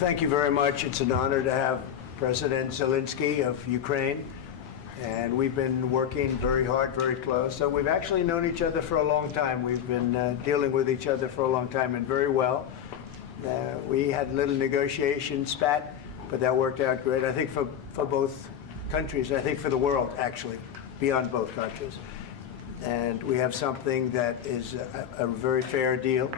thank you very much. It's an honor to have President Zelenskyy of Ukraine, and we've been working very hard, very close. So we've actually known each other for a long time. We've been dealing with each other for a long time, and very well. We had a little negotiation spat, but that worked out great, I think, for both countries, I think for the world, actually, beyond both countries. And we have something that is a very fair deal,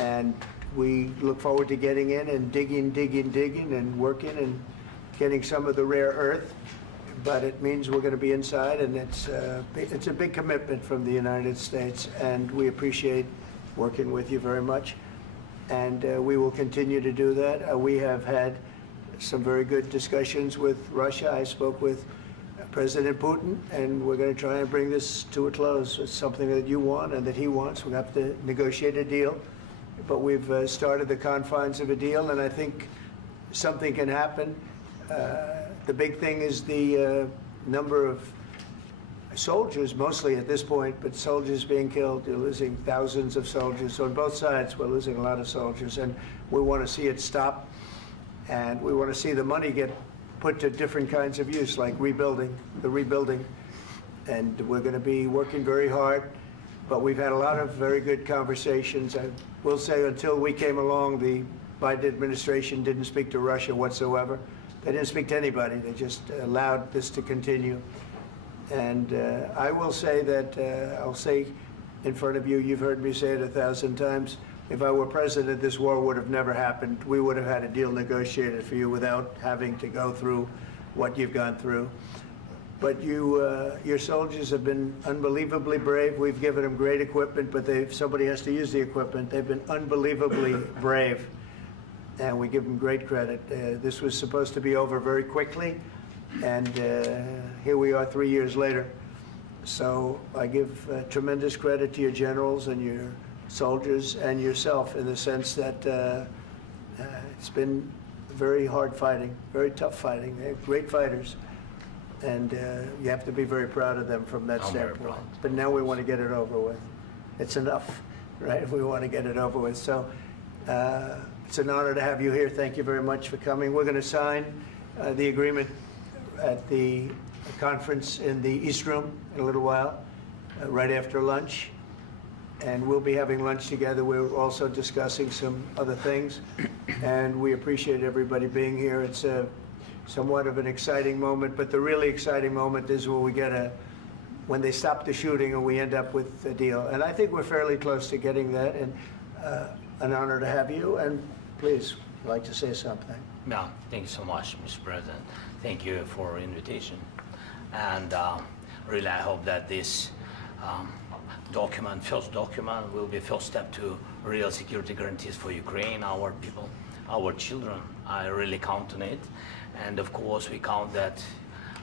and we look forward to getting in and digging and working and getting some of the rare earth. But it means we're going to be inside, and it's a big commitment from the United States, and we appreciate working with you very much. And we will continue to do that. We have had some very good discussions with Russia. I spoke with President Putin, and we're going to try and bring this to a close. It's something that you want and that he wants. We have to negotiate a deal. But we've started the confines of a deal, and I think something can happen. The big thing is the number of soldiers, mostly at this point, but soldiers being killed. You're losing thousands of soldiers. So on both sides, we're losing a lot of soldiers, and we want to see it stop. And we want to see the money get put to different kinds of use, like rebuilding. And we're going to be working very hard. But we've had a lot of very good conversations. I will say until we came along, the Biden administration didn't speak to Russia whatsoever. They didn't speak to anybody. They just allowed this to continue. And I will say that, I'll say in front of you, you've heard me say it 1,000 times, if I were president, this war would have never happened. We would have had a deal negotiated for you without having to go through what you've gone through. But your soldiers have been unbelievably brave. We've given them great equipment, but somebody has to use the equipment. They've been unbelievably brave, and we give them great credit. This was supposed to be over very quickly, and here we are 3 years later. So I give tremendous credit to your generals and your soldiers and yourself, in the sense that it's been very hard fighting, very tough fighting. They're great fighters. And you have to be very proud of them from that standpoint. But now we want to get it over with. It's enough, right? We want to get it over with. So it's an honor to have you here. Thank you very much for coming. We're going to sign the agreement at the conference in the East Room in a little while, right after lunch. And we'll be having lunch together. We're also discussing some other things. And we appreciate everybody being here. It's somewhat of an exciting moment, but the really exciting moment is when they stop the shooting and we end up with a deal. And I think we're fairly close to getting that, and an honor to have you. And please, I'd like to say something. Yeah, thank you so much, Mr. President. Thank you for invitation. And really, I hope that this first document, will be first step to real security guarantees for Ukraine, our people, our children. I really count on it. And of course, we count that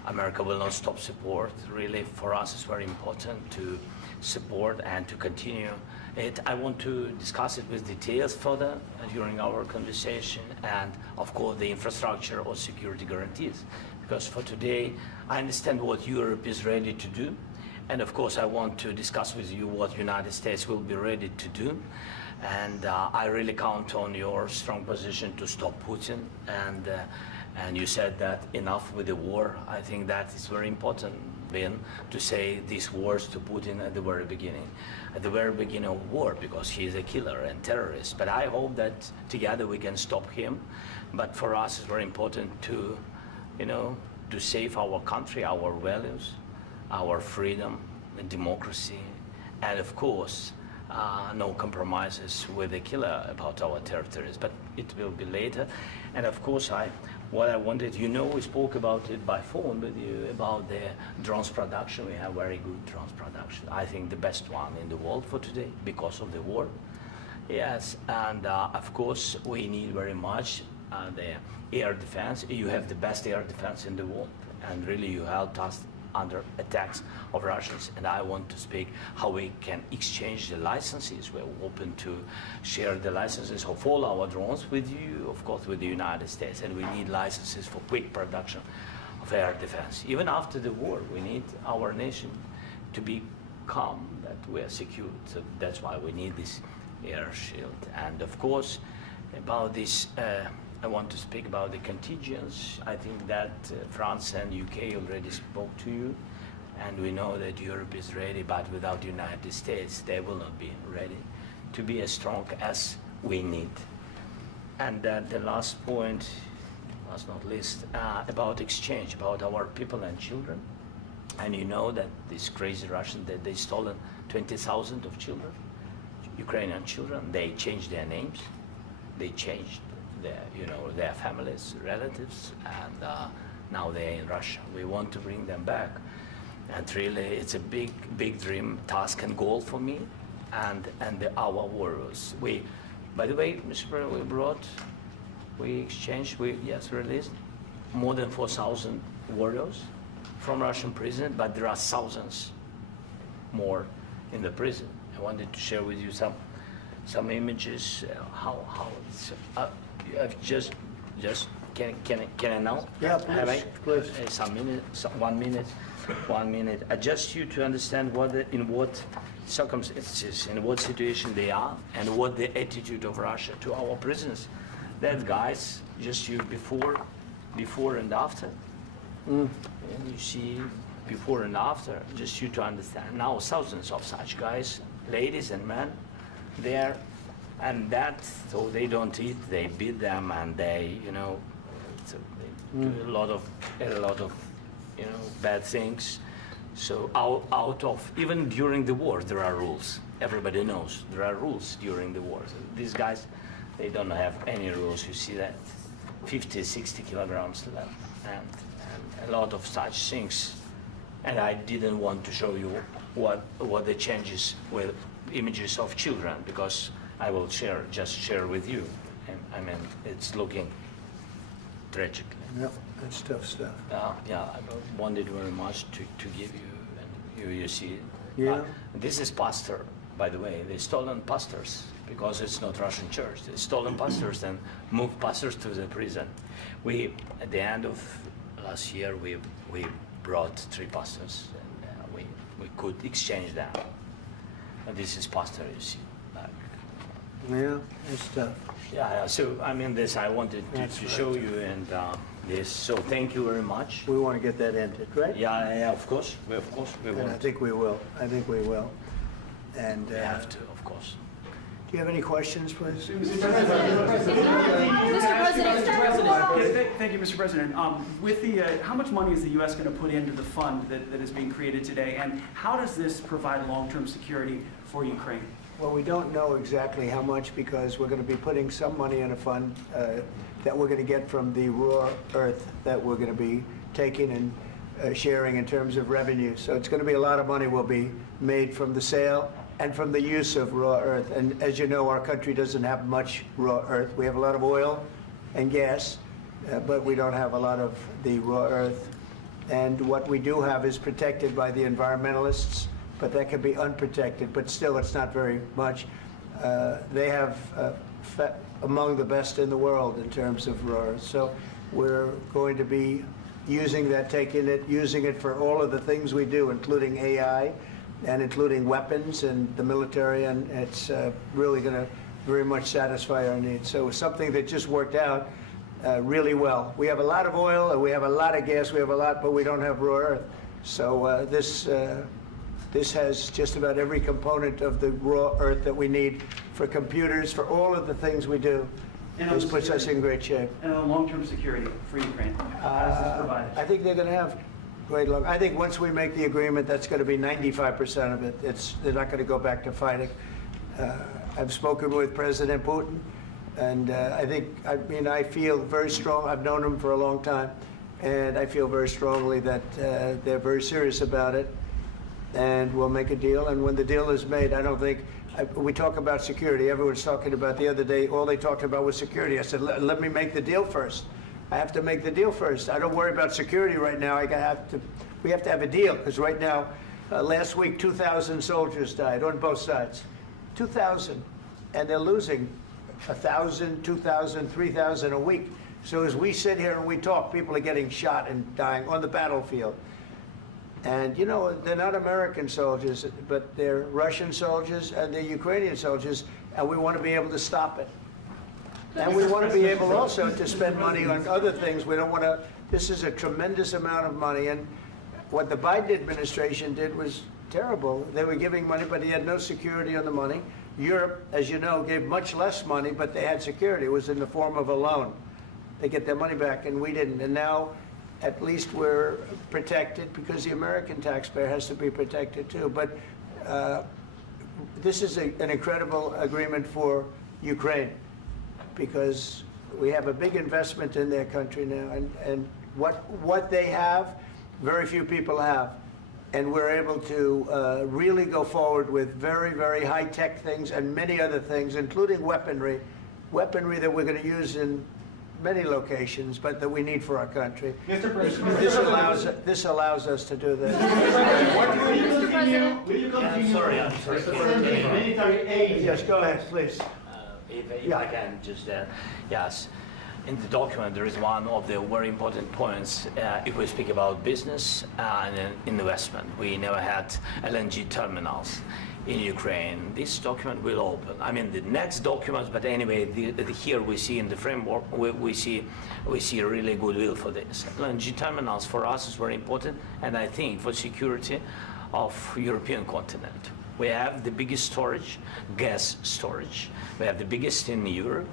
America will not stop support. Really, for us, it's very important to support and to continue it. I want to discuss it with details further during our conversation, and of course, the infrastructure or security guarantees. Because for today, I understand what Europe is ready to do. And of course, I want to discuss with you what United States will be ready to do. And I really count on your strong position to stop Putin. And you said that enough with the war. I think that is very important, Ben, to say these words to Putin at the very beginning of war, because he is a killer and terrorist. But I hope that together we can stop him. But for us, it's very important to, to save our country, our values, our freedom and democracy, and of course, no compromises with the killer about our territories, but it will be later. And of course, what I wanted, we spoke about it by phone with you, about the drones production. We have very good drones production. I think the best one in the world for today because of the war. Yes, and of course, we need very much the air defense. You have the best air defense in the world, and really you helped us under attacks of Russians. And I want to speak how we can exchange the licenses. We're open to share the licenses of all our drones with you, of course, with the United States. And we need licenses for quick production of air defense. Even after the war, we need our nation to be calm, that we are secure. So that's why we need this air shield. And of course, about this I want to speak about the contingents. I think that France and UK already spoke to you, and we know that Europe is ready, but without the United States, they will not be ready to be as strong as we need. And the last point, last not least, about exchange, about our people and children. And you know that these crazy Russians, that they stolen 20,000 of children, Ukrainian children. They changed their names, they changed their families, relatives, and now they're in Russia. We want to bring them back, and really, it's a big dream, task, and goal for me, and our warriors. By the way, Mr. President, we released more than 4,000 warriors from Russian prison, but there are thousands more in the prison. I wanted to share with you some images. How it's just can I now? Yeah, please. Some minute, 1 minute. Just you to understand in what circumstances, in what situation they are, and what the attitude of Russia to our prisoners. That guys, just you before and after. And you see before and after, just you to understand. Now thousands of such guys, ladies and men, there, and that, so they don't eat, they beat them, and they, they do a lot of, bad things. So out of, even during the war, there are rules. Everybody knows there are rules during the war. So these guys, they don't have any rules. You see that 50, 60 kilograms left, and a lot of such things. And I didn't want to show you what the changes with images of children, because I will just share with you. And I mean, it's looking tragically. Yep, that's tough stuff. Yeah, I wanted very much to give you, and you see it. Yeah. This is pastor, by the way. They stolen pastors, because it's not Russian church. They stolen pastors and moved pastors to the prison. At the end of last year, we brought 3 pastors, and we could exchange them. And this is pastor, you see. Yeah, it's tough. Yeah. So I mean, this I wanted to show you, and this. So thank you very much. We want to get that ended, right? Yeah. Of course, we And want. I think we will. And We have to, of course. do you have any questions, please? Mr. President. Thank you, Mr. President. With the, how much money is the U.S. going to put into the fund that is being created today, and how does this provide long-term security for Ukraine? Well, we don't know exactly how much, because we're going to be putting some money in a fund that we're going to get from the raw earth that we're going to be taking and sharing in terms of revenue. So it's going to be a lot of money will be made from the sale and from the use of raw earth. And as you know, our country doesn't have much raw earth. We have a lot of oil and gas, but we don't have a lot of the raw earth. And what we do have is protected by the environmentalists, but that can be unprotected, but still it's not very much. They have among the best in the world in terms of raw earth. So we're going to be using that, using it for all of the things we do, including AI and including weapons and the military, and it's really going to very much satisfy our needs. So it's something that just worked out really well. We have a lot of oil, and we have a lot of gas, we have a lot, but we don't have raw earth. So this has just about every component of the raw earth that we need for computers, for all of the things we do. This puts us in great shape. And on long-term security for Ukraine, how does this provide it? I think they're going to have great luck. I think once we make the agreement, that's going to be 95% of it. They're not going to go back to fighting. I've spoken with President Putin, and I feel very strong. I've known him for a long time, and I feel very strongly that they're very serious about it, and we'll make a deal. And when the deal is made, I don't think, we talk about security. Everyone's talking about the other day, all they talked about was security. I said, let me make the deal first. I have to make the deal first. I don't worry about security right now. We have to have a deal, because right now, last week, 2,000 soldiers died on both sides. 2,000. And they're losing 1,000, 2,000, 3,000 a week. So as we sit here and we talk, people are getting shot and dying on the battlefield. And, you know, they're not American soldiers, but they're Russian soldiers and they're Ukrainian soldiers, and we want to be able to stop it. And we want to be able also to spend money on other things. We don't want to, this is a tremendous amount of money. And what the Biden administration did was terrible. They were giving money, but he had no security on the money. Europe, as you know, gave much less money, but they had security. It was in the form of a loan. They get their money back, and we didn't. And now, at least we're protected because the American taxpayer has to be protected too. But this is an incredible agreement for Ukraine because we have a big investment in their country now, and what they have, very few people have. And we're able to really go forward with very, very high-tech things and many other things, including weaponry that we're going to use in many locations, but that we need for our country. Mr. President, This allows us to do this. will you continue I'm sorry. sending military aid? Yes, go ahead, please. If I can just, yes. In the document, there is one of the very important points. If we speak about business and investment, we never had LNG terminals in Ukraine. This document will open. I mean, the next documents, but anyway, here we see in the framework, we see really goodwill for this. LNG terminals for us is very important, and I think for security of European continent. We have the biggest storage, gas storage. We have the biggest in Europe.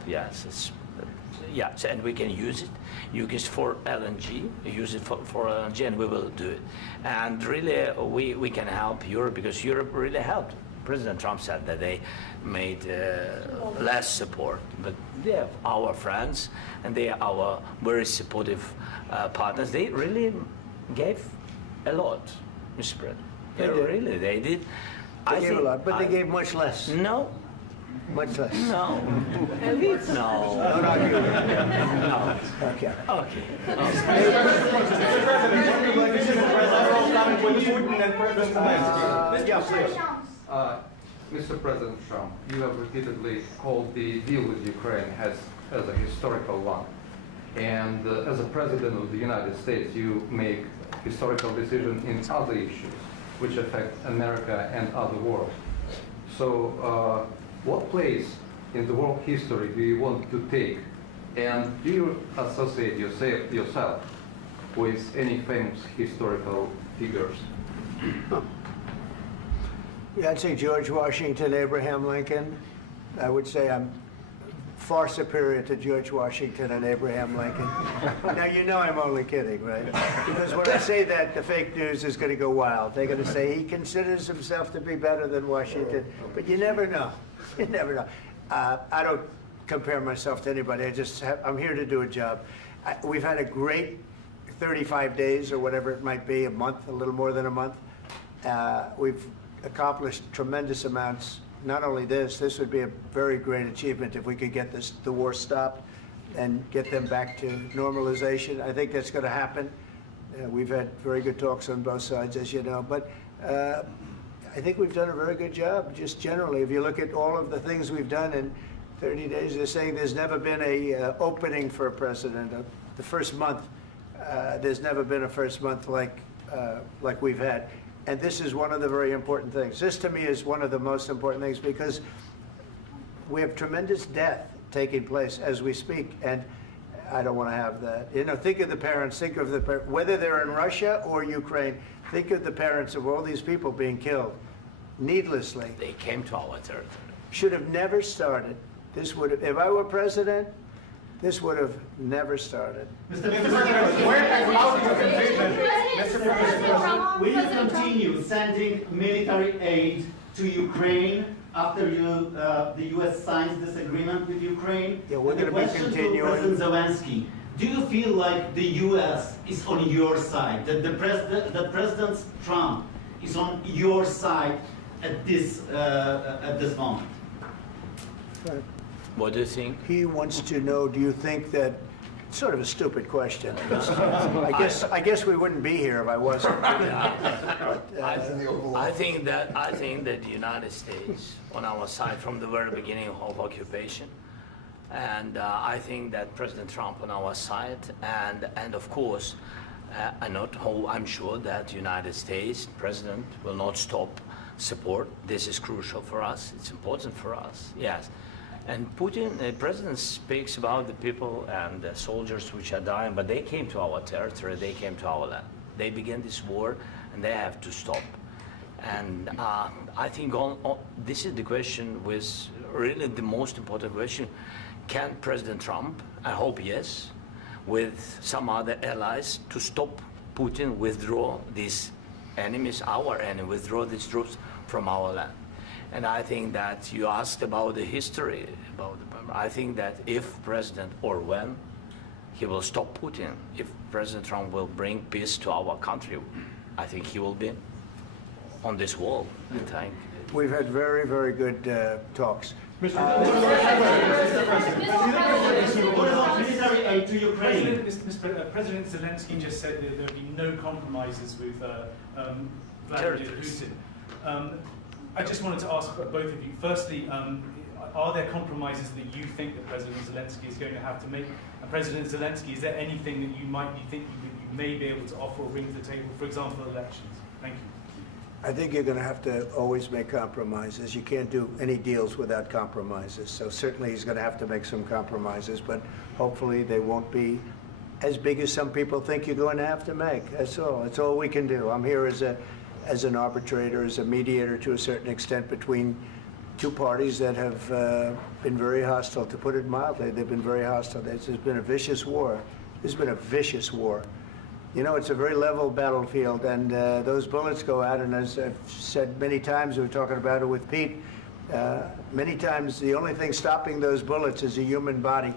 Yes, and we can use it. Use it for LNG. Use it for LNG, and we will do it. And really, we can help Europe because Europe really helped. President Trump said that they made less support, but they are our friends and they are our very supportive partners. They really gave a lot, Mr. President. They did. They gave a lot, but they gave much less. No. Much less. No. No. Don't argue. No. Okay. Okay. Yeah, please. Mr. President Trump, you have repeatedly called the deal with Ukraine as a historical one. And as a President of the United States, you make historical decisions in other issues which affect America and other world. So what place in the world history do you want to take? And do you associate yourself with any famous historical figures? Yeah, I'd say George Washington, Abraham Lincoln. I would say I'm far superior to George Washington and Abraham Lincoln. Now, you know I'm only kidding, right? Because when I say that, the fake news is going to go wild. They're going to say he considers himself to be better than Washington. But you never know. You never know. I don't compare myself to anybody. I'm here to do a job. We've had a great 35 days or whatever it might be, a month, a little more than a month. We've accomplished tremendous amounts. Not only this would be a very great achievement if we could get the war stopped and get them back to normalization. I think that's going to happen. We've had very good talks on both sides, as you know. But I think we've done a very good job, just generally. If you look at all of the things we've done in 30 days, they're saying there's never been a opening for a president. The first month, there's never been a first month like we've had. And this is one of the very important things. This, to me, is one of the most important things because we have tremendous death taking place as we speak, and I don't want to have that. You know, think of the parents, whether they're in Russia or Ukraine, think of the parents of all these people being killed needlessly. They came to our territory. Should have never started. This would have, if I were president, this would have never started. Mr. President, where has out your conviction? Mr. President, will you continue sending military aid to Ukraine after the U.S. signs this agreement with Ukraine? Yeah, we're going to be continuing. The question to President Zelenskyy: do you feel like the U.S. is on your side? That President Trump is on your side at this moment? Right. What do you think? He wants to know, do you think that, sort of a stupid question. I guess we wouldn't be here if I wasn't. I think that the United States on our side from the very beginning of occupation, and I think that President Trump on our side, and of course, I'm sure that United States President will not stop support. This is crucial for us. It's important for us. Yes. And Putin, the president speaks about the people and the soldiers which are dying, but they came to our territory, they came to our land. They began this war, and they have to stop. And I think this is the question, with really the most important question. Can President Trump, I hope yes, with some other allies, to stop Putin, withdraw these enemies, our enemy, withdraw these troops from our land? And I think that you asked about the history, I think that if President, or when, he will stop Putin, if President Trump will bring peace to our country, I think he will be on this wall, I think. We've had very, very good talks. What about military aid to Ukraine? President Zelenskyy just said that there would be no compromises with Vladimir Putin. I just wanted to ask both of you, firstly, are there compromises that you think that President Zelenskyy is going to have to make? And President Zelenskyy, is there anything that you may be able to offer or bring to the table, for example, elections? Thank you. I think you're going to have to always make compromises. You can't do any deals without compromises. So certainly he's going to have to make some compromises, but hopefully they won't be as big as some people think you're going to have to make. That's all. That's all we can do. I'm here as an arbitrator, as a mediator to a certain extent between two parties that have been very hostile, to put it mildly. They've been very hostile. This has been a vicious war. This has been a vicious war. You know, it's a very level battlefield, and those bullets go out, and as I've said many times, we were talking about it with Pete, many times the only thing stopping those bullets is a human body.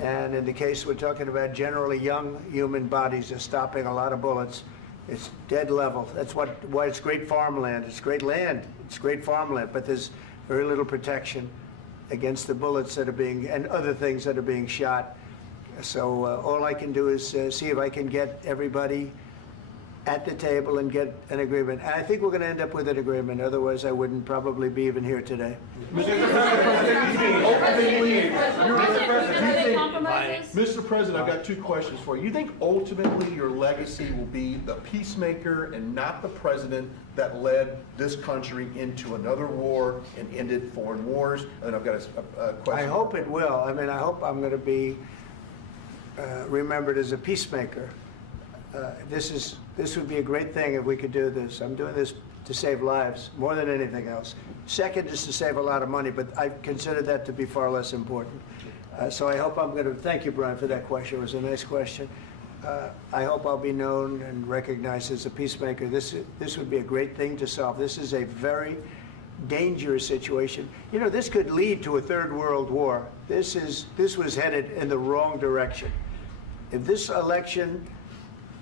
And in the case we're talking about, generally young human bodies are stopping a lot of bullets. It's dead level. That's why it's great farmland. It's great land. It's great farmland, but there's very little protection against the bullets that are being, and other things that are being shot. So all I can do is see if I can get everybody at the table and get an agreement. And I think we're going to end up with an agreement. Otherwise, I wouldn't probably be even here today. Mr. President, I've got two questions for you. You think ultimately your legacy will be the peacemaker and not the president that led this country into another war and ended foreign wars? And I've got a question. I hope it will. I mean, I hope I'm going to be remembered as a peacemaker. This would be a great thing if we could do this. I'm doing this to save lives more than anything else. Second is to save a lot of money, but I consider that to be far less important. So I hope I'm going to, thank you, Brian, for that question. It was a nice question. I hope I'll be known and recognized as a peacemaker. This would be a great thing to solve. This is a very dangerous situation. You know, this could lead to a third world war. This was headed in the wrong direction. If this election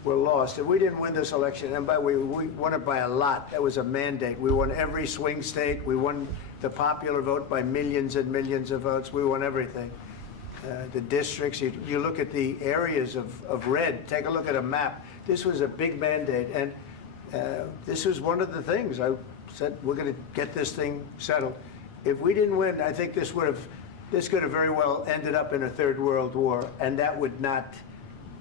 were lost, if we didn't win this election, and we won it by a lot, that was a mandate. We won every swing state. We won the popular vote by millions and millions of votes. We won everything. The districts, you look at the areas of red, take a look at a map. This was a big mandate, and this was one of the things. I said, we're going to get this thing settled. If we didn't win, I think this could have very well ended up in a third world war, and that would not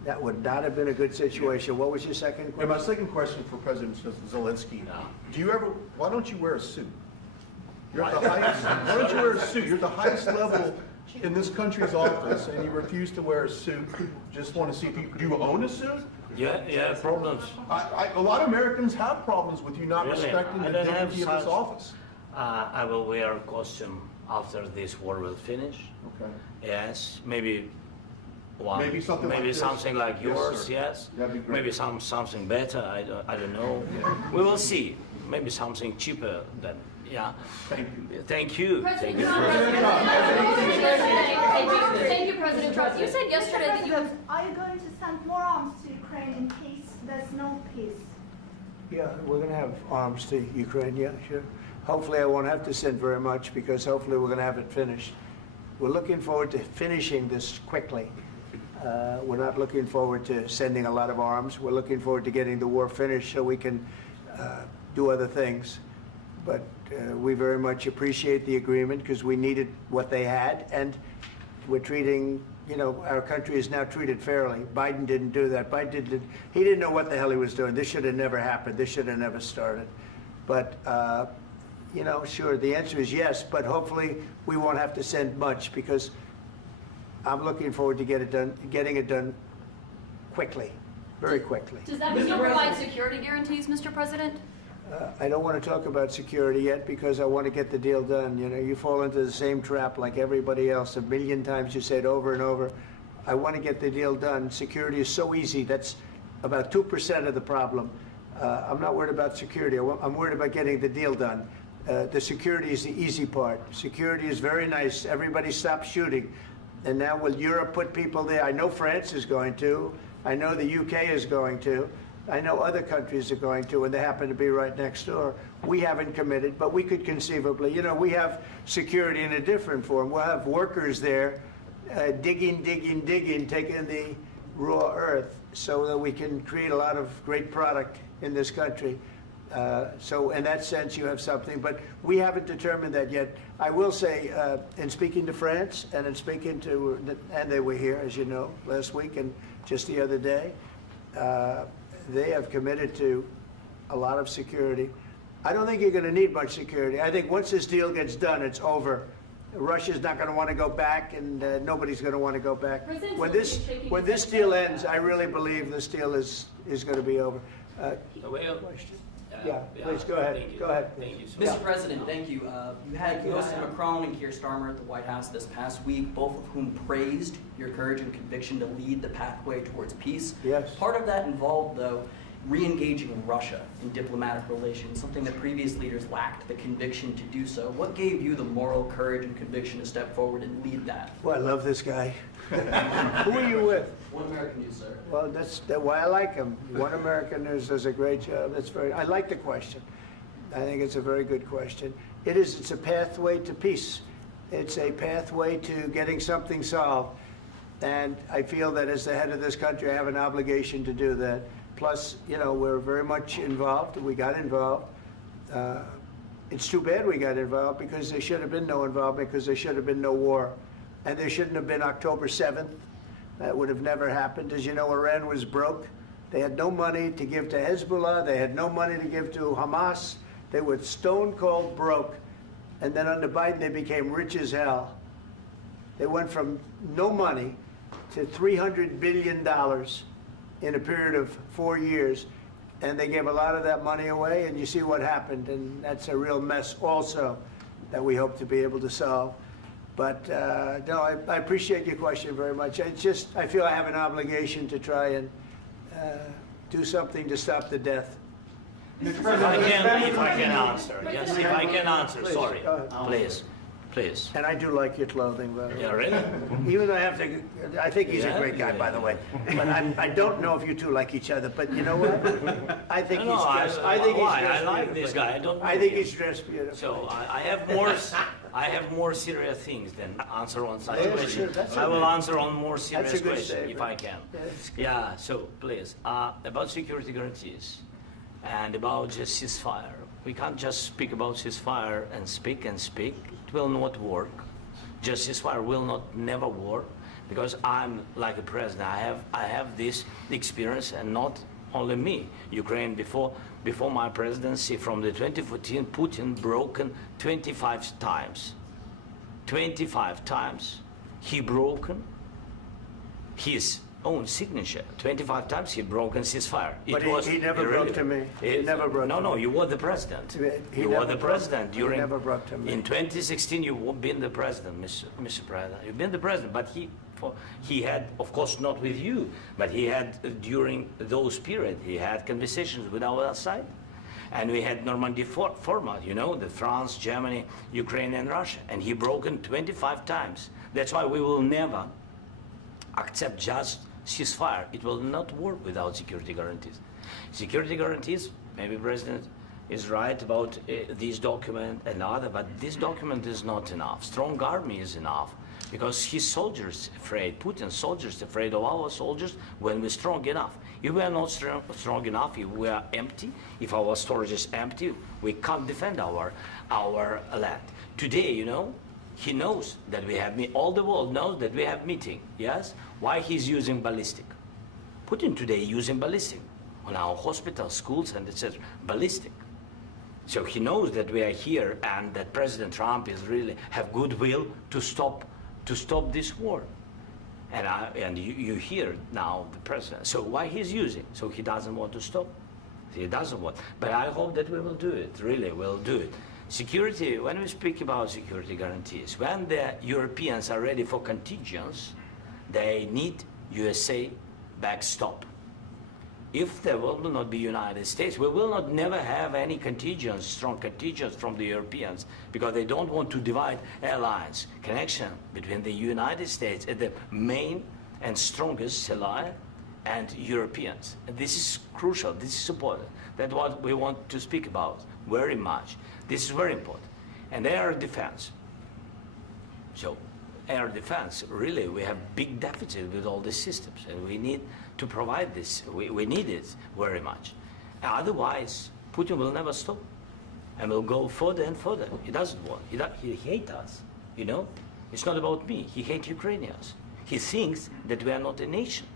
have been a good situation. What was your second question? And my second question for President Zelenskyy, why don't you wear a suit? You're at the highest, why don't you wear a suit? You're at the highest level in this country's office, and you refuse to wear a suit. Just want to see if do you own a suit? Yeah, problems. A lot of Americans have problems with you not Really? respecting the dignity of this office. I will wear a costume after this war will finish. Okay. Yes, maybe one. Maybe something like this? Something like Yes, yours. sir. Yes. That'd be great. Maybe something better. I don't know. We will see. Maybe something cheaper than. Yeah. Thank you. Thank you. President Thank you. Trump, Thank you, President Trump. You said yesterday that you have. Are you going to send more arms to Ukraine in case there's no peace? Yeah, we're going to have arms to Ukraine, yeah, sure. Hopefully I won't have to send very much, because hopefully we're going to have it finished. We're looking forward to finishing this quickly. We're not looking forward to sending a lot of arms. We're looking forward to getting the war finished so we can do other things. But we very much appreciate the agreement, because we needed what they had, and we're treating, you know, our country is now treated fairly. Biden didn't do that. He didn't know what the hell he was doing. This should have never happened. This should have never started. But, you know, sure, the answer is yes, but hopefully we won't have to send much because I'm looking forward to getting it done quickly, very quickly. Does that mean you'll provide security guarantees, Mr. President? I don't want to talk about security yet because I want to get the deal done. You know, you fall into the same trap like everybody else. A million times you say it over and over. I want to get the deal done. Security is so easy. That's about 2% of the problem. I'm not worried about security. I'm worried about getting the deal done. The security is the easy part. Security is very nice. Everybody stopped shooting. And now will Europe put people there? I know France is going to. I know the UK is going to. I know other countries are going to, and they happen to be right next door. We haven't committed, but we could conceivably. You know, we have security in a different form. We'll have workers there digging, taking the raw earth so that we can create a lot of great product in this country. So in that sense, you have something, but we haven't determined that yet. I will say, in speaking to France and in speaking to, and they were here, as you know, last week and just the other day, they have committed to a lot of security. I don't think you're going to need much security. I think once this deal gets done, it's over. Russia's not going to want to go back, and nobody's going to want to go back. President When Zelenskyy shaking when his this head deal no. ends, I really believe this deal is going to be over. Well, Question? Yeah, please go ahead. Thank you. Go ahead. Thank you so Yeah. much. Mr. President, thank you. You had Joseph Macron and Keir Starmer at the White House this past week, both of whom praised your courage and conviction to lead the pathway towards peace. Yes. Part of that involved, though, re-engaging Russia in diplomatic relations, something that previous leaders lacked the conviction to do so. What gave you the moral courage and conviction to step forward and lead that? Well, I love this guy. Who are you with? One American News, sir. Well, that's why I like him. One American News does a great job. I like the question. I think it's a very good question. It's a pathway to peace. It's a pathway to getting something solved. And I feel that as the head of this country, I have an obligation to do that. Plus, you know, we're very much involved. We got involved. It's too bad we got involved because there should have been no involvement because there should have been no war. And there shouldn't have been October 7th. That would have never happened. As you know, Iran was broke. They had no money to give to Hezbollah. They had no money to give to Hamas. They were stone cold broke. And then under Biden, they became rich as hell. They went from no money to $300 billion in a period of 4 years. And they gave a lot of that money away, and you see what happened. And that's a real mess also that we hope to be able to solve. But no, I appreciate your question very much. It's just, I feel I have an obligation to try and do something to stop the death. If I can answer, yes, if I can answer, Please, sorry, go ahead. please. And I do like your clothing, by the way. Yeah, really? Even though I think he's a Yeah, great guy, yeah. by the way. But I don't know if you two like each other, but you know what? I think No, he's no, dressed, I think he's why? dressed I like beautifully. this guy. I don't know I think him. he's dressed beautifully. So I have more serious things than answer on such Yeah, question. sure, that's I will okay. answer on more serious That's a good question if statement. I can. Yeah, that's good. Yeah, so please, about security guarantees and about just ceasefire. We can't just speak about ceasefire and speak. It will not work. Just ceasefire will not never work because I'm like a president. I have this experience, and not only me. Ukraine before my presidency, from the 2014, Putin broken 25 times. 25 times he broken his own signature. 25 times he broken ceasefire. But he never broke to me. He never broke to No, me. you were the president. He You never were the broke- president he during. never broke to me. In 2016, you've been the president, Mr. President. You've been the president, but he had, of course, not with you, but he had during those period. He had conversations with our side, and we had Normandy format. You know, the France, Germany, Ukraine, and Russia, and he broken 25 times. That's why we will never accept just ceasefire. It will not work without security guarantees. Security guarantees, maybe President is right about this document and other, but this document is not enough. Strong army is enough because his soldiers afraid, Putin's soldiers afraid of our soldiers when we're strong enough. If we are not strong enough, if we are empty, if our storage is empty, we can't defend our land. Today, you know, he knows that we have all the world knows that we have meeting. Yes, why he's using ballistic? Putin today using ballistic on our hospitals, schools, and etc. Ballistic. So he knows that we are here and that President Trump is really have goodwill to stop this war. And you hear now the president. So why he's using? So he doesn't want to stop. He doesn't want. But I hope that we will do it. Really, we'll do it. Security. When we speak about security guarantees, when the Europeans are ready for contingents, they need USA backstop. If there will not be United States, we will not never have any contingents, strong contingents from the Europeans, because they don't want to divide alliance, connection between the United States and the main and strongest ally and Europeans. And this is crucial, this is important. That's what we want to speak about very much. This is very important. And air defense. So air defense, really, we have big deficit with all these systems, and we need to provide this. We need it very much. Otherwise, Putin will never stop, and will go further and further. He doesn't want. He hates us. You know, it's not about me. He hates Ukrainians. He thinks that we are not a nation.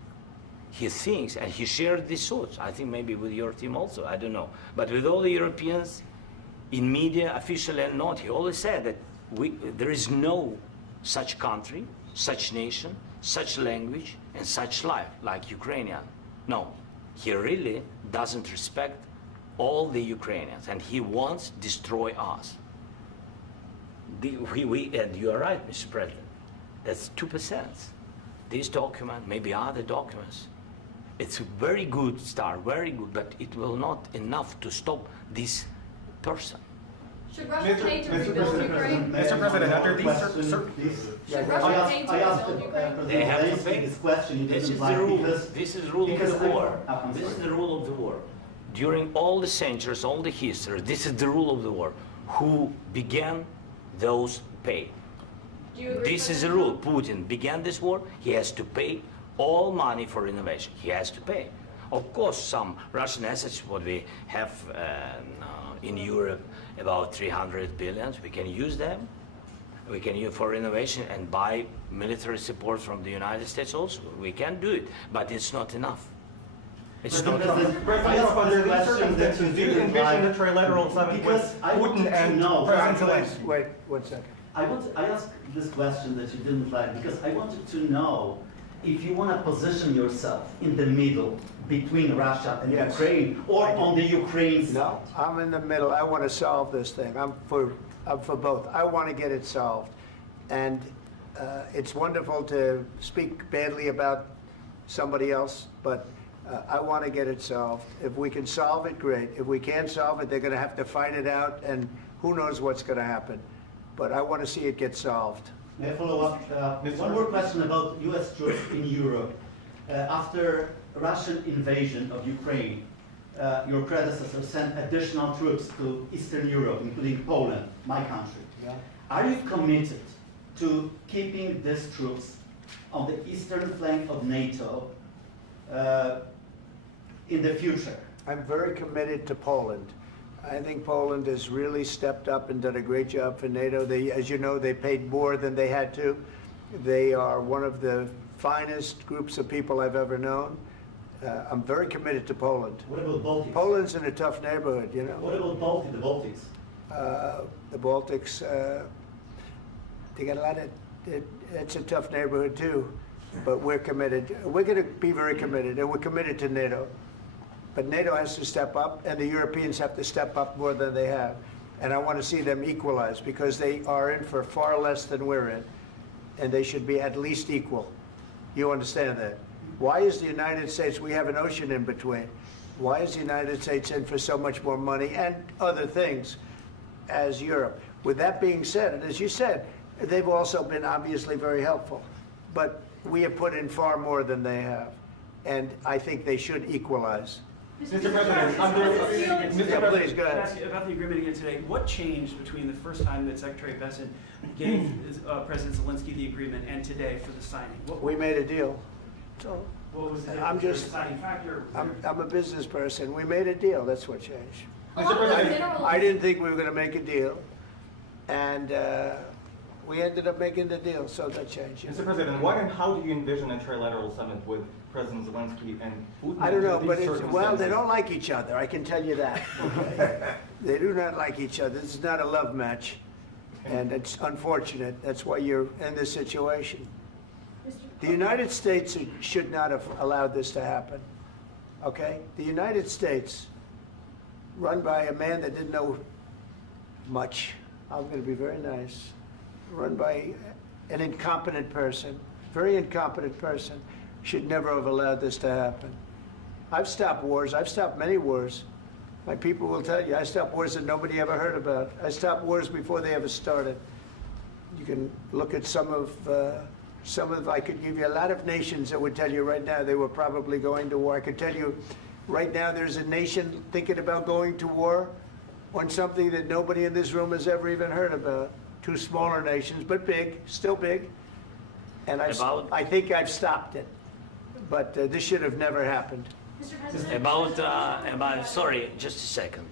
He thinks, and he shared these thoughts. I think maybe with your team also. I don't know, but with all the Europeans, in media, officially and not, he always said that there is no such country, such nation, such language, and such life like Ukrainian. No, he really doesn't respect all the Ukrainians, and he wants to destroy us. And you are right, Mr. President. That's 2%. This document, maybe other documents, it's a very good start, very good, but it will not enough to stop this person. Should Russia pay to rebuild Ukraine? Mr. President, under these Should Russia pay to rebuild Ukraine? They have to Zelensky pay. this question. You This didn't is the like rule. because- This is the rule of because the war. I'm This is sorry. the rule of the war. During all the centuries, all the history, this is the rule of the war. Who began, those pay. Do you agree, This is the President rule. Trump? Putin began this war. He has to pay all money for innovation. He has to pay. Of course, some Russian assets, what we have in Europe, about 300 billion, we can use them. We can use for innovation and buy military support from the United States also. We can do it, but it's not enough. It's not enough. Under these circumstances, do you envision a trilateral summit with Because I want Putin to and know- President Zelensky? Wait 1 second. I asked this question that you didn't like because I wanted to know if you want to position yourself in the middle between Russia and Yes. Ukraine or on the Ukraine side. No, I'm in the middle. I want to solve this thing. I'm for both. I want to get it solved. And it's wonderful to speak badly about somebody else, but I want to get it solved. If we can solve it, great. If we can't solve it, they're going to have to fight it out, and who knows what's going to happen. But I want to see it get solved. May I follow up? One more question about U.S. troops in Europe. After Russian invasion of Ukraine, your predecessor sent additional troops to Eastern Europe, including Poland, my country. Yeah. Are you committed to keeping these troops on the eastern flank of NATO in the future? I'm very committed to Poland. I think Poland has really stepped up and done a great job for NATO. They, as you know, they paid more than they had to. They are one of the finest groups of people I've ever known. I'm very committed to Poland. What about Baltics? Poland's in a tough neighborhood, you know. What about the Baltics? The Baltics, they got a lot of, it's a tough neighborhood too, but we're committed. We're going to be very committed, and we're committed to NATO. But NATO has to step up, and the Europeans have to step up more than they have. And I want to see them equalize, because they are in for far less than we're in, and they should be at least equal. You understand that? Why is the United States, we have an ocean in between, why is the United States in for so much more money and other things as Europe? With that being said, and as you said, they've also been obviously very helpful, but we have put in far more than they have, and I think they should equalize. Mr. President, Yeah, please, go Can I ahead. ask you about the agreement again today? What changed between the first time that Secretary Bessent gave President Zelensky the agreement and today for the signing? We made a deal. So What was the I'm just- deciding factor? I'm a business person. We made a deal. That's what changed. A lot of the minerals. I didn't think we were going to make a deal, and We ended up making the deal, so that changed. Mr. President, what and how do you envision a trilateral summit with President Zelenskyy and Putin? I don't know, under but these well, they circumstances? don't like each other, I can tell you that. Okay? They do not like each other. This is not a love match, and it's unfortunate. That's why you're in this situation. The United States should not have allowed this to happen, okay? The United States, run by a man that didn't know much, I'm going to be very nice, run by an incompetent person, very incompetent person, should never have allowed this to happen. I've stopped wars. I've stopped many wars. My people will tell you, I stopped wars that nobody ever heard about. I stopped wars before they ever started. You can look at some of, I could give you a lot of nations that would tell you right now they were probably going to war. I could tell you right now there's a nation thinking about going to war on something that nobody in this room has ever even heard about. Two smaller nations, but big, still big. And I think I've stopped it. But this should have never happened. Mr. President. About sorry, just a second.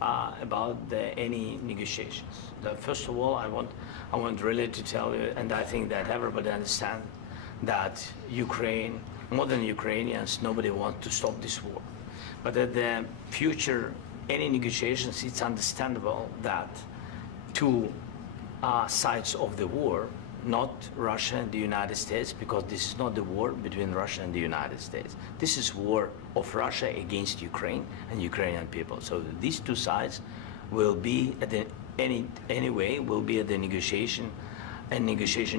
About any negotiations. First of all, I want really to tell you, and I think that everybody understands that Ukraine, more than Ukrainians, nobody wants to stop this war. But at the future, any negotiations, it's understandable that two sides of the war, not Russia and the United States, because this is not the war between Russia and the United States. This is war of Russia against Ukraine and Ukrainian people. So these two sides will be at the anyway will be at the negotiation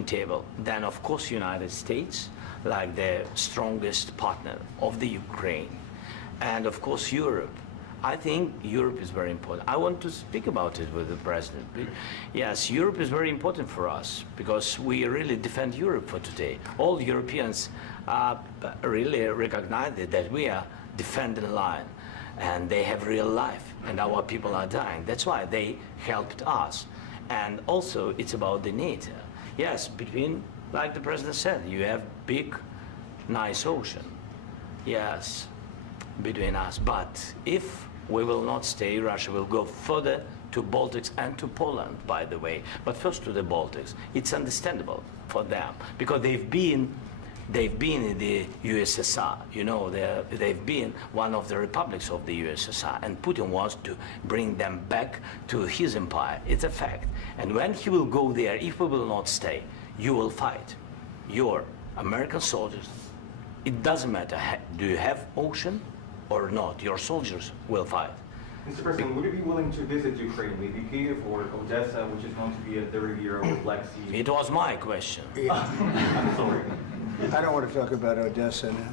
table. Then of course United States, like the strongest partner of the Ukraine, and of course Europe. I think Europe is very important. I want to speak about it with the president. Yes, Europe is very important for us because we really defend Europe for today. All Europeans really recognize that we are defending the line, and they have real life, and our people are dying. That's why they helped us. And also, it's about the NATO. Yes, between, like the president said, you have big, nice ocean. Yes, between us. But if we will not stay, Russia will go further to Baltics and to Poland, by the way. But first to the Baltics. It's understandable for them because they've been in the USSR. You know, they've been one of the republics of the USSR, and Putin wants to bring them back to his empire. It's a fact. And when he will go there, if we will not stay, you will fight. Your American soldiers, it doesn't matter, do you have ocean or not, your soldiers will fight. Mr. President, would you be willing to visit Ukraine, maybe Kyiv or Odessa, which is known to be at the Riviera or Black Sea? It was my question. I'm sorry. I don't want to talk about Odessa now.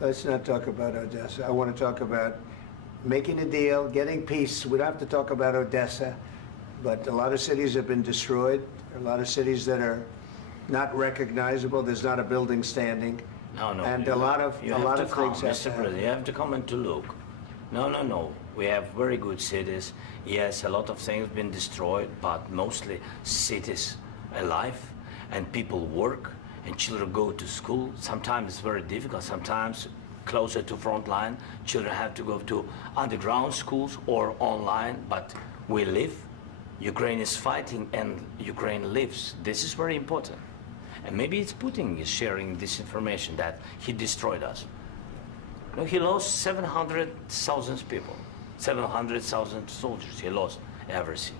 Let's not talk about Odessa. I want to talk about making a deal, getting peace. We don't have to talk about Odessa, but a lot of cities have been destroyed. A lot of cities that are not recognizable. There's not a building standing. No, And a lot of things have Mr. to happen. President, you have to come and to look. No. We have very good cities. Yes, a lot of things been destroyed, but mostly cities alive, and people work, and children go to school. Sometimes it's very difficult. Sometimes closer to front line, children have to go to underground schools or online. But we live. Ukraine is fighting, and Ukraine lives. This is very important. And maybe it's Putin is sharing this information that he destroyed us. No, he lost 700,000 people, 700,000 soldiers. He lost everything.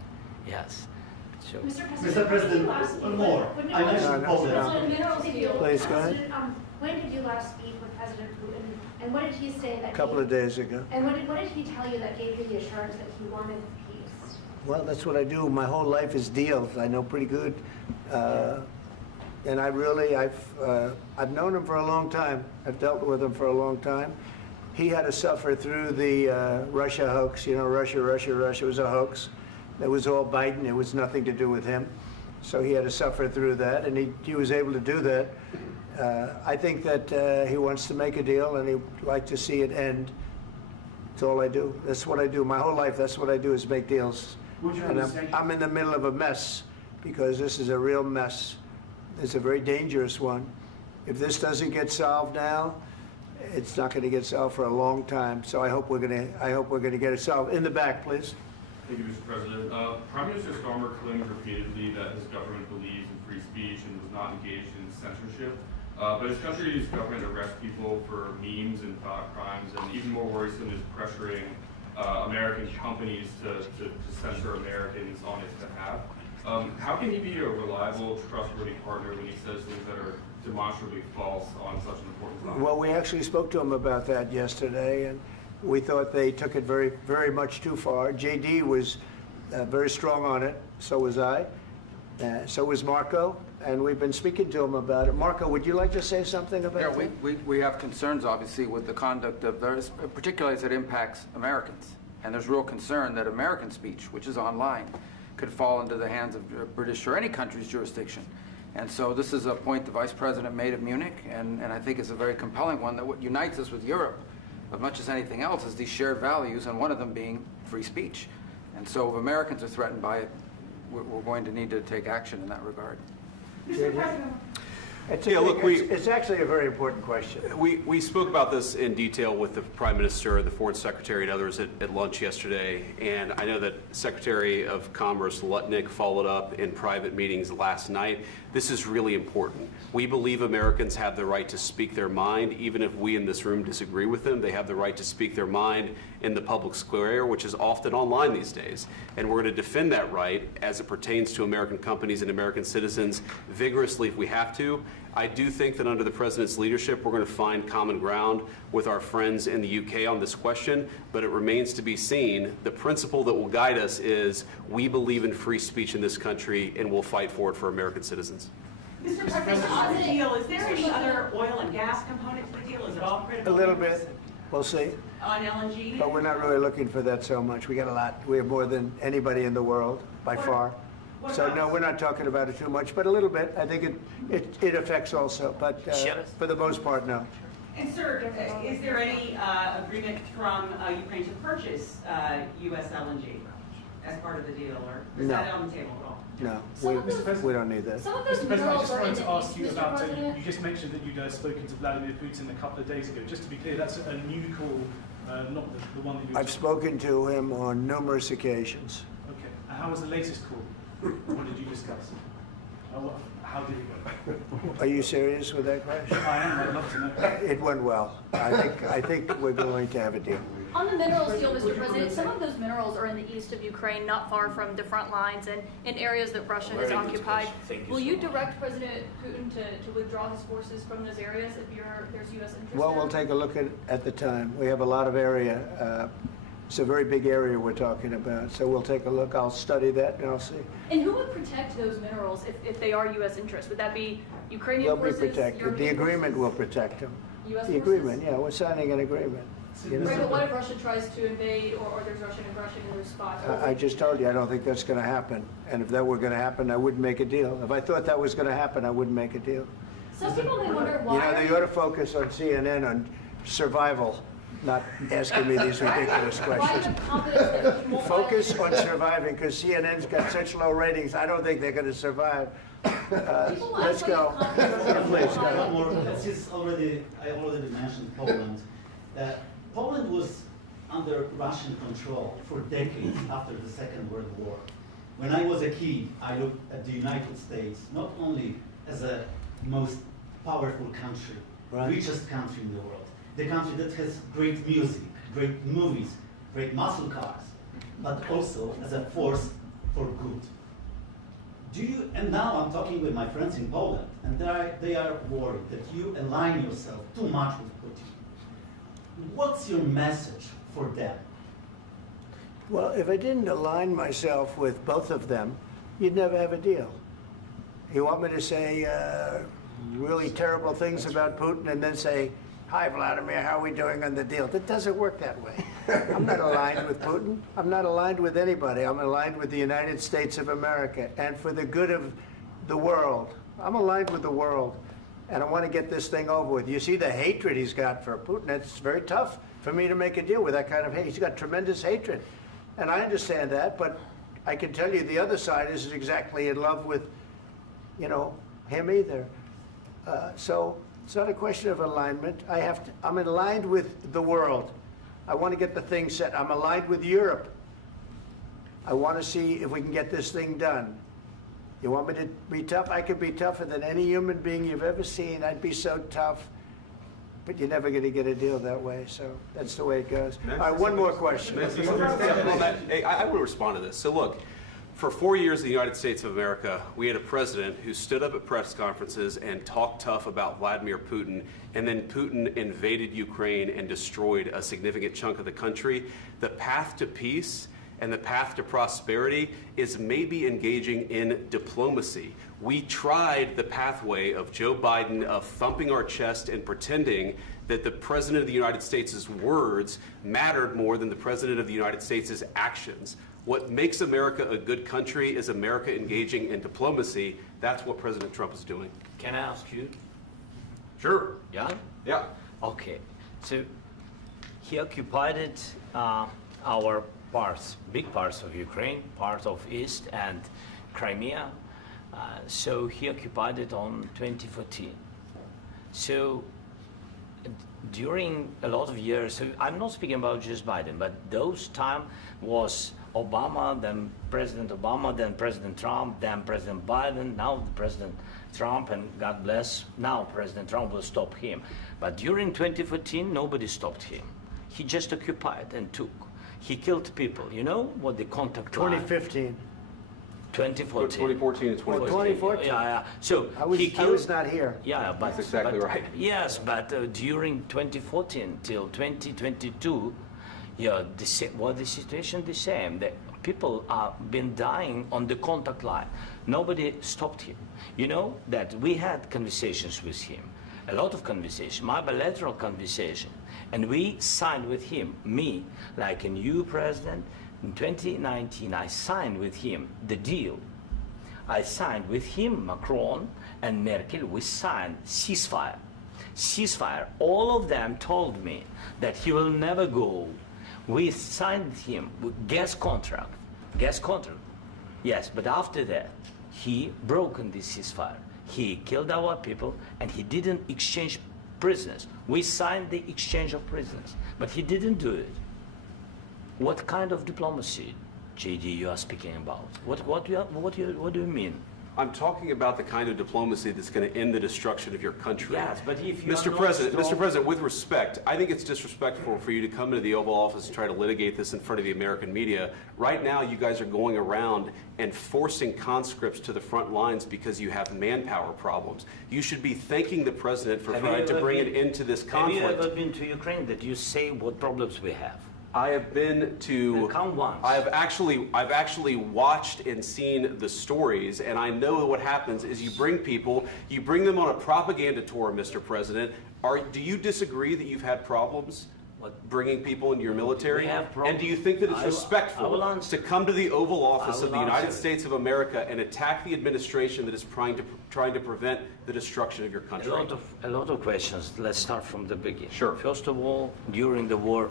Yes. So, Mr. President, one more. I mentioned Poland. Please, go ahead. When did you last speak with President Putin, and what did he say that? A couple of days ago. And what did he tell you that gave you the assurance that he wanted peace? Well, that's what I do. My whole life is deals. I know pretty good. And I've known him for a long time. I've dealt with him for a long time. He had to suffer through the Russia hoax. You know, Russia was a hoax. It was all Biden. It was nothing to do with him. So he had to suffer through that, and he was able to do that. I think that he wants to make a deal, and he'd like to see it end. That's all I do. That's what I do. My whole life, that's what I do, is make deals. And I'm in the middle of a mess, because this is a real mess. It's a very dangerous one. If this doesn't get solved now, it's not going to get solved for a long time. So I hope we're going to get it solved. In the back, please. Thank you, Mr. President. Prime Minister Starmer claimed repeatedly that his government believes in free speech and was not engaged in censorship. But his country's government arrests people for memes and thought crimes, and even more worrisome is pressuring American companies to censor Americans on its behalf. How can he be a reliable, trustworthy partner when he says things that are demonstrably false on such an important topic? Well, we actually spoke to him about that yesterday, and we thought they took it very, very much too far. JD was very strong on it. So was I. So was Marco. And we've been speaking to him about it. Marco, would you like to say something about that? We have concerns, obviously, with the conduct of those, particularly as it impacts Americans. And there's real concern that American speech, which is online, could fall into the hands of British or any country's jurisdiction. And so this is a point the Vice President made at Munich, and I think it's a very compelling one, that what unites us with Europe, as much as anything else, is these shared values, and one of them being free speech. And so if Americans are threatened by it, we're going to need to take action in that regard. Mr. President. It's actually a very important question. We spoke about this in detail with the Prime Minister, the Foreign Secretary, and others at lunch yesterday. And I know that Secretary of Commerce Lutnick followed up in private meetings last night. This is really important. We believe Americans have the right to speak their mind, even if we in this room disagree with them. They have the right to speak their mind in the public square, which is often online these days. And we're going to defend that right as it pertains to American companies and American citizens vigorously if we have to. I do think that under the President's leadership, we're going to find common ground with our friends in the UK on this question, but it remains to be seen. The principle that will guide us is we believe in free speech in this country, and we'll fight for it for American citizens. Mr. President, on the deal, is there any other oil and gas component to the deal? Is it all critical? A little bit. We'll see. On LNG? But we're not really looking for that so much. We got a lot. We have more than anybody in the world, by far. So no, we're not talking about it too much, but a little bit. I think it affects also, but for the most part, no. And sir, is there any agreement from Ukraine to purchase U.S. LNG as part of the deal, or is that on the table at all? No, we don't need that. Some of those Mr. President, I minerals just are in wanted the to ask east, you Mr. about, President. you just mentioned that you'd spoken to Vladimir Putin a couple of days ago. Just to be clear, that's a new call, not the one that you were I've spoken to him on numerous occasions. Okay. And how was the latest call? What did you discuss? How did it go? Are you serious with that question? I am. I'd love to know. It went well. I think we're going to have a deal. On the minerals deal, Mr. President, some of those minerals are in the east of Ukraine, not far from the front lines and in areas that Russia has occupied. Will you direct President Putin to withdraw his forces from those areas if there's U.S. interest Well, there? we'll take a look at the time. We have a lot of area. It's a very big area we're talking about. So we'll take a look. I'll study that and I'll see. And who would protect those minerals if they are U.S. interests? Would that be Ukrainian They'll be forces? protected. The European agreement will forces? protect them. U.S. The forces? agreement, yeah, we're signing an agreement. You know? Right, but what if Russia tries to invade or there's Russian aggression in those spots? I just told you, I don't think that's going to happen. And if that were going to happen, I wouldn't make a deal. If I thought that was going to happen, I wouldn't make a deal. Some people may wonder why. You know, they ought to focus on CNN on survival, not asking me these ridiculous questions. Focus on surviving, because CNN's got such low ratings, I don't think they're going to survive. Let's go. Please, go ahead. One more, since I already mentioned Poland. Poland was under Russian control for decades after the Second World War. When I was a kid, I looked at the United States not only as a most powerful country, richest country in the world, the country that has great music, great movies, great muscle cars, but also as a force for good. And now I'm talking with my friends in Poland, and they are worried that you align yourself too much with Putin. What's your message for them? Well, if I didn't align myself with both of them, you'd never have a deal. You want me to say really terrible things about Putin and then say, "Hi, Vladimir, how are we doing on the deal?" That doesn't work that way. I'm not aligned with Putin. I'm not aligned with anybody. I'm aligned with the United States of America and for the good of the world. I'm aligned with the world, and I want to get this thing over with. You see the hatred he's got for Putin. It's very tough for me to make a deal with that kind of hate. He's got tremendous hatred, and I understand that, but I can tell you the other side isn't exactly in love with, him either. So it's not a question of alignment. I'm aligned with the world. I want to get the thing set. I'm aligned with Europe. I want to see if we can get this thing done. You want me to be tough? I could be tougher than any human being you've ever seen. I'd be so tough. But you're never going to get a deal that way, so that's the way it goes. All right, one more question. Hey, I will respond to this. So look, for 4 years in the United States of America, we had a president who stood up at press conferences and talked tough about Vladimir Putin, and then Putin invaded Ukraine and destroyed a significant chunk of the country. The path to peace and the path to prosperity is maybe engaging in diplomacy. We tried the pathway of Joe Biden of thumping our chest and pretending that the President of the United States' words mattered more than the President of the United States' actions. What makes America a good country is America engaging in diplomacy. That's what President Trump is doing. Can I ask you? Sure. Yeah? Yeah. Okay. So he occupied our parts, big parts of Ukraine, part of East and Crimea. So he occupied it on 2014. So during a lot of years, so I'm not speaking about just Biden, but those time was Obama, then President Obama, then President Trump, then President Biden, now President Trump, and God bless, now President Trump will stop him. But during 2014, nobody stopped him. He just occupied and took. He killed people. You know what the contact line? 2015. 2014. 2014 and 2015. 2014. Yeah. So I was not here. Yeah, but That's exactly right. Yes, but during 2014 till 2022, yeah, the situation the same. The people are been dying on the contact line. Nobody stopped him. You know that we had conversations with him, a lot of conversation, my bilateral conversation, and we signed with him, me, like a new president. In 2019, I signed with him the deal. I signed with him, Macron and Merkel, we signed ceasefire. Ceasefire. All of them told me that he will never go. We signed with him with gas contract. Gas contract. Yes, but after that, he broken this ceasefire. He killed our people and he didn't exchange prisoners. We signed the exchange of prisoners, but he didn't do it. What kind of diplomacy, JD, you are speaking about? What do you mean? I'm talking about the kind of diplomacy that's going to end the destruction of your country. Yes, but if you Mr. President, with respect, I think it's disrespectful for you to come into the Oval Office and try to litigate this in front of the American media. Right now, you guys are going around and forcing conscripts to the front lines because you have manpower problems. You should be thanking the President for trying to bring an end to this conflict. Have you ever been to Ukraine that you say what problems we have? I have been to. Count once. I've actually watched and seen the stories, and I know what happens is you bring them on a propaganda tour, Mr. President. Do you disagree that you've had problems bringing people into your military? We have problems. And do you think that it's respectful to come to the Oval Office of the United States of America and attack the administration that is trying to prevent the destruction of your country? A lot of questions. Let's start from the beginning. Sure. First of all, during the war,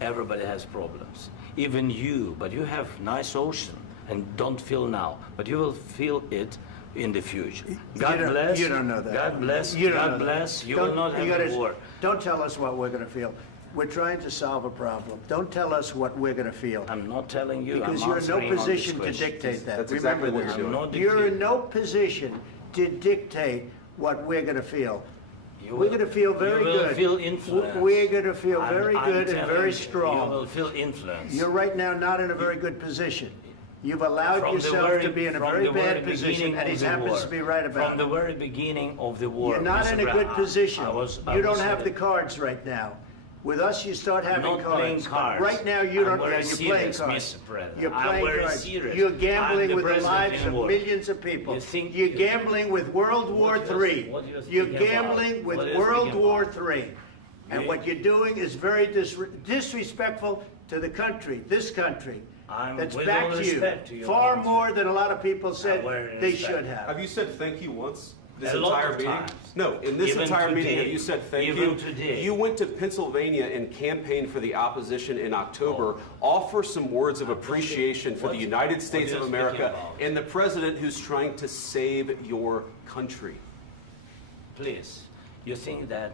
everybody has problems, even you, but you have nice ocean and don't feel now, but you will feel it in the future. God bless. You don't know that. God bless. You don't God know bless. that. You will not have a war. Don't tell us what we're going to feel. We're trying to solve a problem. Don't tell us what we're going to feel. I'm not telling you. Because I'm you're in no answering on position this to question. dictate that. That's Remember exactly what this. you're doing. not You're in dictating. no position to dictate what we're going to feel. We're going to feel very good. You will feel influence. We're going to feel very I'm good and telling very you, strong. You will feel influence. You're right now not in a very good position. You've allowed yourself to be in a very bad position, and he happens to be right about it. From the very beginning of the war. You're not in a good position. I You don't was have the cards right now. With us, you start having not playing cards. cards. Right now, you don't. I'm very You're playing serious, cards. Mr. President. You're I'm playing very cards. serious. You're I'm gambling the with the president lives in of war. millions of people. You think You're you- gambling with World War What you're III. speaking You're about? gambling with What you're World speaking War about? III. And You- what you're doing is very disrespectful to the country, this country. I'm That's with back all to you. respect to your Far country. more than a lot of people said very they respect. should have. Have you said thank you once? This A lot entire of meeting? times. No, in this Even entire meeting, today. have you said thank Even you? today. You went to Pennsylvania and campaigned for the opposition in October. Offer some words of appreciation for the United States what of you're America speaking about. and the president who's trying to save your country. Please, you think that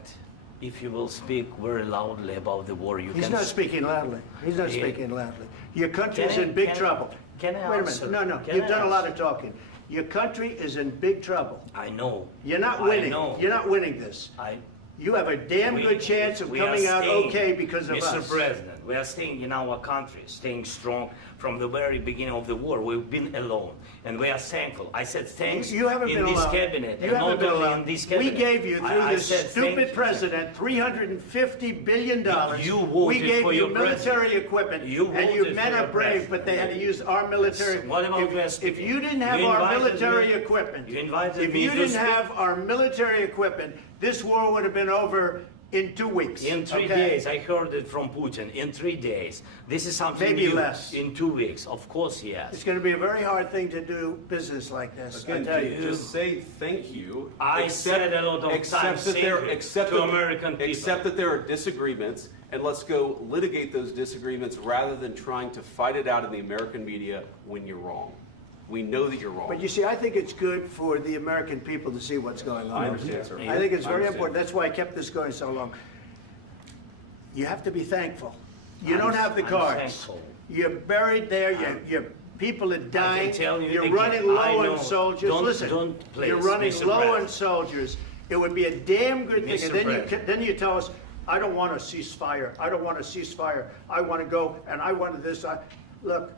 if you will speak very loudly about the war, you He's can... not speaking loudly. He's not Yeah. speaking loudly. Your country's Can I- in big can I- trouble. Can I Wait a answer? minute, no, Can you've I done a lot answer? of talking. Your country is in big trouble. I know. You're not I winning. know. You're not winning this. You have a damn good chance of we coming are out staying, okay because of Mr. us. President, we are staying in our country, staying strong from the very beginning of the war. We've been alone, and we are thankful. I said thanks You haven't in been this alone. cabinet, You and haven't not been only alone. in this cabinet. We gave you, through I this said thank stupid you. president, $350 billion. You voted We gave for you your military president. equipment, You and you voted men for are your brave, president. but they had to use our military. What about West? If you didn't have You our invited military me- equipment, You invited if me you to didn't speak. have our military equipment, this war would have been over in 2 weeks. In 3 okay? days, I heard it from Putin. In 3 days, this is something Maybe new. less. In 2 weeks, of course, yes. It's going to be a very hard thing to do business like this. I Again, tell you. just say thank you. I said a lot of accept times that thank there, you accept to that- American people. Accept that there are disagreements, and let's go litigate those disagreements rather than trying to fight it out in the American media when you're wrong. We know that you're wrong. But you see, I think it's good for the American people to see what's going on. I understand, sir. I think it's I very understand. important. That's why I kept this going so long. You have to be thankful. You I'm- don't have the I'm cards. thankful. You're buried there. Your people are dying. tell you You're again, running I low know. on soldiers. Don't- Listen, don't please, you're running Mr. low on President. soldiers. It would be a damn good thing. Mr. And then President. then you tell us, I don't want a ceasefire. I don't want a ceasefire. I want to go and I want this. Look,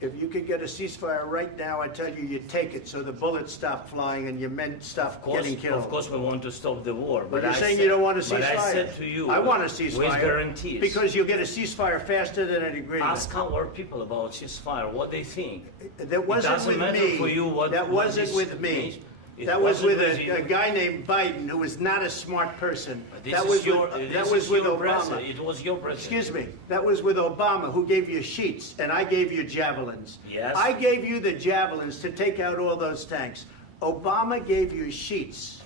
if you could get a ceasefire right now, I tell you, you take it so the bullets stop flying and your men stop getting killed. Of course, we want to stop the war. But you're I saying said- you don't want a ceasefire. But I said to you, I want a with ceasefire. guarantees. Because you'll get a ceasefire faster than an agreement. Ask our people about ceasefire, what they think. That wasn't doesn't with matter me. for you what- That what wasn't is- with me. It That was wasn't with with you. a guy named Biden, who was not a smart person. This That is was your, with, this that was is with your Obama. president. It was your president. Excuse me. That was with Obama, who gave you sheets, and I gave you javelins. Yes. I gave you the javelins to take out all those tanks. Obama gave you sheets.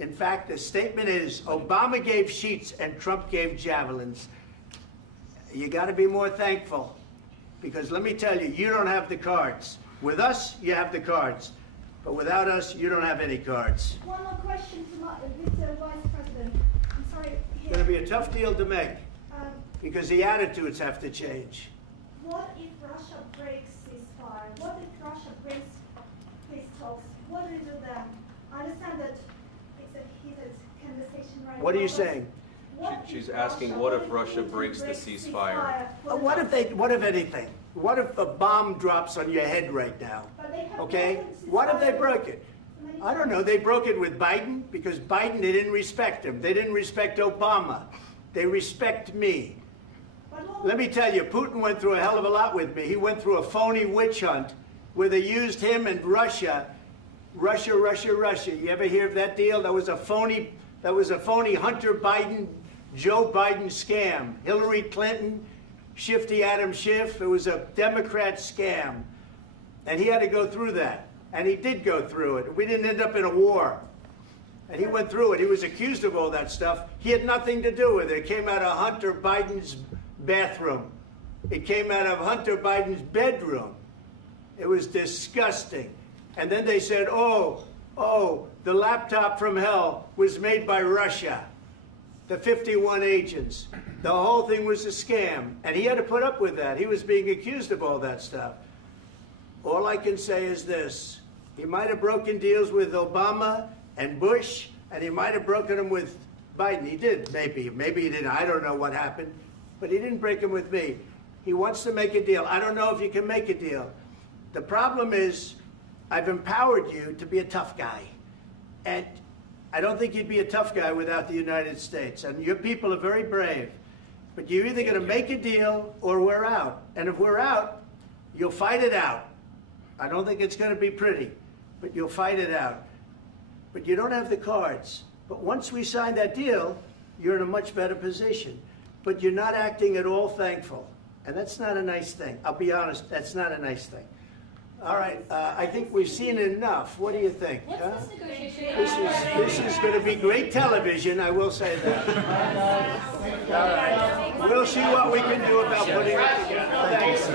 In fact, the statement is Obama gave sheets and Trump gave javelins. You got to be more thankful, because let me tell you, you don't have the cards. With us, you have the cards. But without us, you don't have any cards. One more question to Mr. Vice President. I'm sorry. It's going to be a tough deal to make, Um, because the attitudes have to change. What if Russia breaks ceasefire? What if Russia breaks peace talks? What do you do then? I understand that it's a heated conversation right now. What are you but saying? what She's if asking, what if Putin Russia breaks the breaks ceasefire? What if anything? What if a bomb drops on your head right now? But they have Okay? broken What if they ceasefire broke it? many I don't know. They broke it with Biden because Biden, they didn't respect him. They didn't respect Obama. They respect me. But what- Let me tell you, Putin went through a hell of a lot with me. He went through a phony witch hunt where they used him and Russia. Russia. You ever hear of that deal? That was a phony Hunter Biden, Joe Biden scam. Hillary Clinton, Shifty Adam Schiff. It was a Democrat scam. And he had to go through that. And he did go through it. We didn't end up in a war. And he went through it. He was accused of all that stuff. He had nothing to do with it. It came out of Hunter Biden's bathroom. It came out of Hunter Biden's bedroom. It was disgusting. And then they said, oh, the laptop from hell was made by Russia. The 51 agents. The whole thing was a scam. And he had to put up with that. He was being accused of all that stuff. All I can say is this. He might have broken deals with Obama and Bush, and he might have broken them with Biden. He did, maybe. Maybe he didn't. I don't know what happened. But he didn't break them with me. He wants to make a deal. I don't know if you can make a deal. The problem is, I've empowered you to be a tough guy. And I don't think you'd be a tough guy without the United States. And your people are very brave. But you're either going to make a deal or we're out. And if we're out, you'll fight it out. I don't think it's going to be pretty, but you'll fight it out. But you don't have the cards. But once we sign that deal, you're in a much better position. But you're not acting at all thankful. And that's not a nice thing. I'll be honest, that's not a nice thing. All right, I think we've seen enough. What do you think? What's huh? this negotiation? This is going to be great television, I will say that. All right. We'll see what we can do about putting it together. Thanks.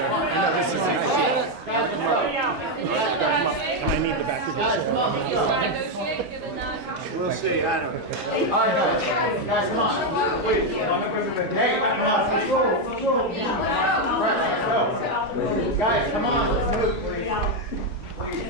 And I need the back of your chair. Negotiate, given that. We'll see. I don't know. All right, guys, come on. Wait, hey, let's go. Guys, come on, let's move, please.